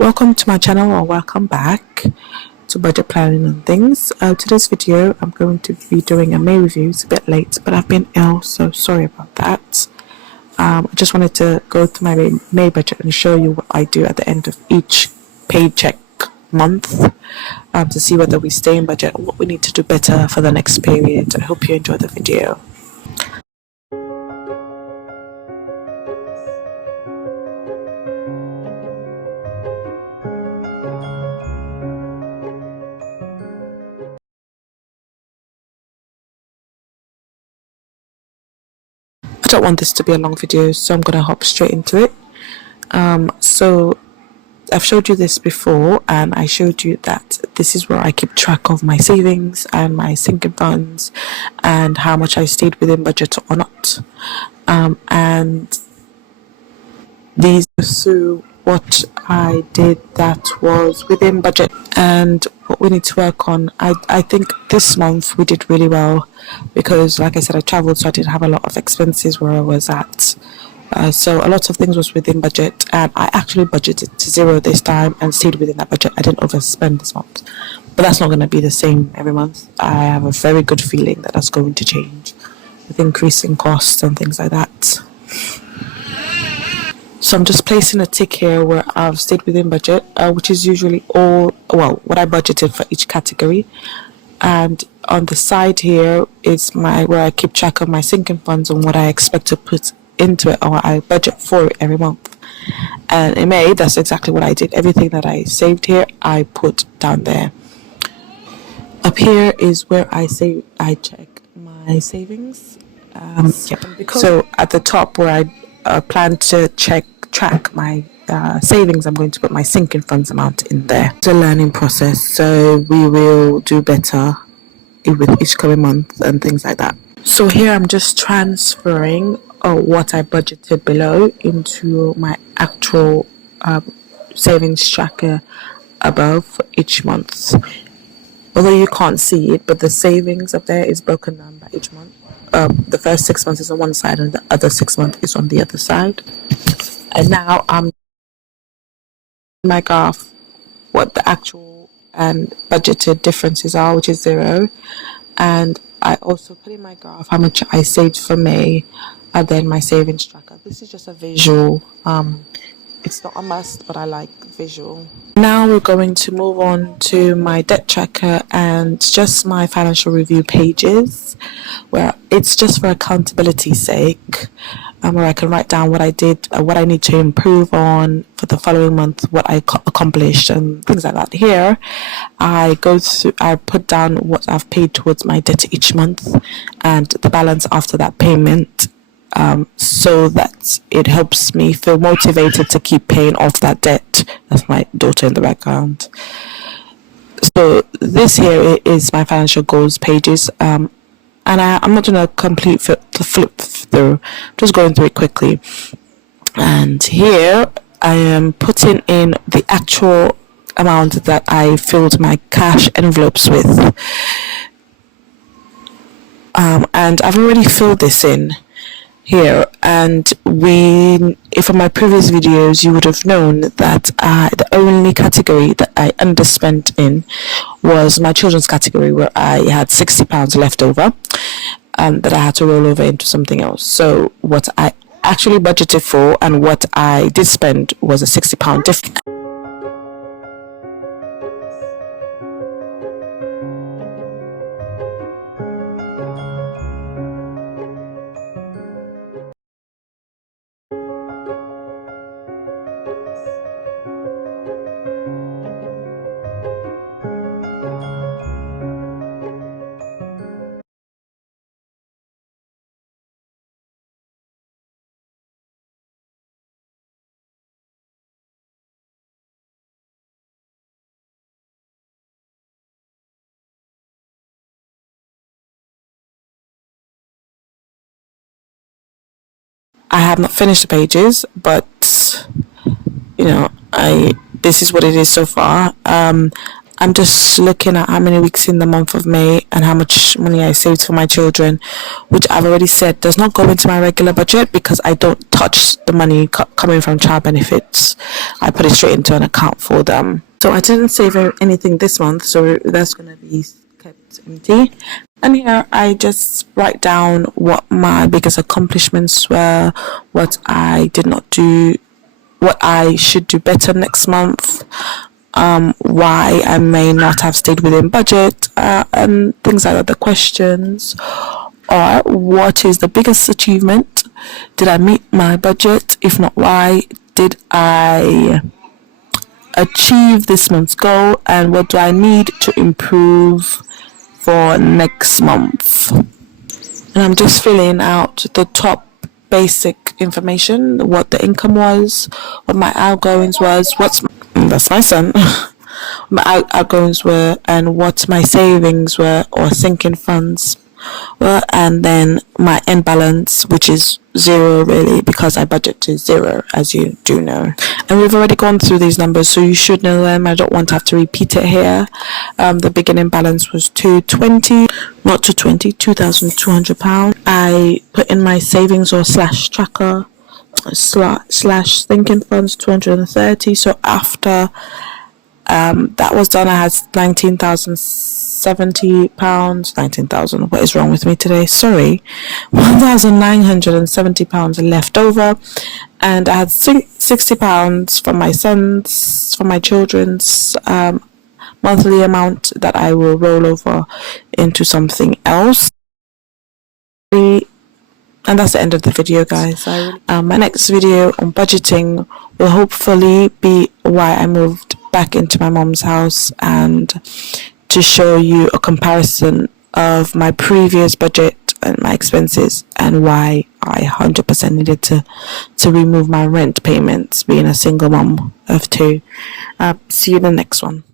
Welcome to my channel, or welcome back to budget planning and things. Today's video I'm going to be doing a May review. It's a bit late, but I've been ill, so sorry about that. I just wanted to go through my May budget and show you what I do at the end of each paycheck month, to see whether we stay in budget or what we need to do better for the next period. I hope you enjoy the video. I don't want this to be a long video, so I'm gonna hop straight into it. So I've showed you this before, and I showed you that this is where I keep track of my savings and my sinking funds and how much I stayed within budget or not. And these are through what I did that was within budget and what we need to work on. I think this month we did really well because, like I said, I traveled, so I didn't have a lot of expenses where I was at. So a lot of things was within budget, and I actually budgeted to zero this time and stayed within that budget. I didn't overspend this month, but that's not going to be the same every month. I have a very good feeling that that's going to change with increasing costs and things like that. So I'm just placing a tick here where I've stayed within budget, which is usually what I budgeted for each category. And on the side here is where I keep track of my sinking funds and what I expect to put into it, or I budget for it every month. And in May, that's exactly what I did. Everything that I saved here, I put down there. Up here is where I check my savings. So at the top where I plan to track my savings, I'm going to put my sinking funds amount in there. It's a learning process, so we will do better with each coming month and things like that. So here I'm just transferring what I budgeted below into my actual savings tracker above for each month. Although you can't see it, but the savings up there is broken down by each month. The first 6 months is on one side and the other 6 months is on the other side. And now I'm my graph what the actual and budgeted differences are, which is 0. And I also put in my graph how much I saved for May and then my savings tracker. This is just a visual. It's not a must, but I like visual. Now we're going to move on to my debt tracker and just my financial review pages, where it's just for accountability's sake, where I can write down what I did, what I need to improve on for the following month, what I accomplished, and things like that. Here, I put down what I've paid towards my debt each month and the balance after that payment. So that it helps me feel motivated to keep paying off that debt. That's my daughter in the background. So this here is my financial goals pages, and I'm not going to complete the flip through, just going through it quickly. And here I am putting in the actual amount that I filled my cash envelopes with, and I've already filled this in here. And from my previous videos, you would have known that the only category that I underspent in was my children's category, where I had £60 left over, that I had to roll over into something else. So what I actually budgeted for and what I did spend was a £60 difference. I have not finished the pages, but this is what it is so far. I'm just looking at how many weeks in the month of May and how much money I saved for my children, which I've already said does not go into my regular budget because I don't touch the money coming from child benefits. I put it straight into an account for them. So I didn't save anything this month, so that's going to be kept empty. And here I just write down what my biggest accomplishments were, what I did not do, what I should do better next month, why I may not have stayed within budget, and things like that. The questions are: what is the biggest achievement? Did I meet my budget? If not, why? Did I achieve this month's goal? And what do I need to improve for next month? And I'm just filling out the top basic information: what the income was, what my outgoings was, that's my son, my outgoings were, and what my savings were or sinking funds were, and then my end balance, which is zero really, because I budgeted zero, as you do know. And we've already gone through these numbers, so you should know them. I don't want to have to repeat it here. The beginning balance was 220, not 220, £2,200. I put in my savings or slash tracker slash thinking funds 230. So after that was done, I had £19,070. 19,000. What is wrong with me today? Sorry. £1,970 left over, and I had £60 from my son's, from my children's monthly amount that I will roll over into something else. And that's the end of the video, guys. My next video on budgeting will hopefully be why I moved back into my mom's house, and to show you a comparison of my previous budget and my expenses, and why I 100% needed to remove my rent payments, being a single mom of two. See you in the next one.